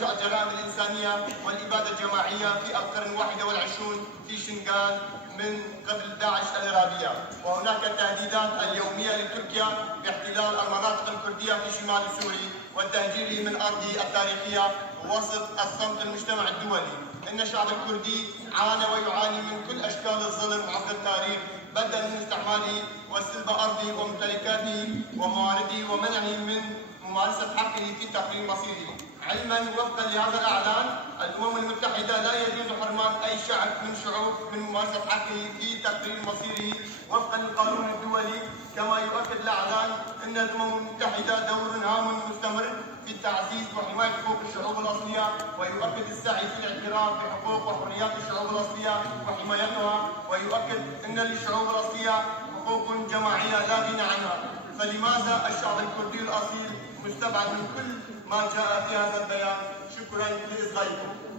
منشأ الجرائم الإنسانية والإبادة الجماعية في القرن 21 في شنغال من قبل داعش الإرهابية. وهناك تهديدات اليومية لتركيا باحتلال المناطق الكردية في شمال سوريا وتهجيره من أرضه التاريخية وسط الصمت المجتمع الدولي. إن الشعب الكردي عانى ويعاني من كل أشكال الظلم عبر التاريخ، بدلا من استعماله واستلب أرضه وممتلكاته وموارده ومنعه من ممارسة حقه في تقرير مصيره. علما وفقا لهذا الإعلان، الأمم المتحدة لا يجوز حرمان أي شعب من شعوب من ممارسة حقه في تقرير مصيره وفقا للقانون الدولي. كما يؤكد الإعلان أن الأمم المتحدة دور هام مستمر في تعزيز وحماية حقوق الشعوب الأصلية، ويؤكد السعي في الاعتراف بحقوق وحريات الشعوب الأصلية وحمايتها، ويؤكد أن للشعوب الأصلية حقوق جماعية لا غنى عنها. فلماذا الشعب الكردي الأصيل مستبعد من كل ما جاء في هذا البيان؟ شكرا لإصغائكم.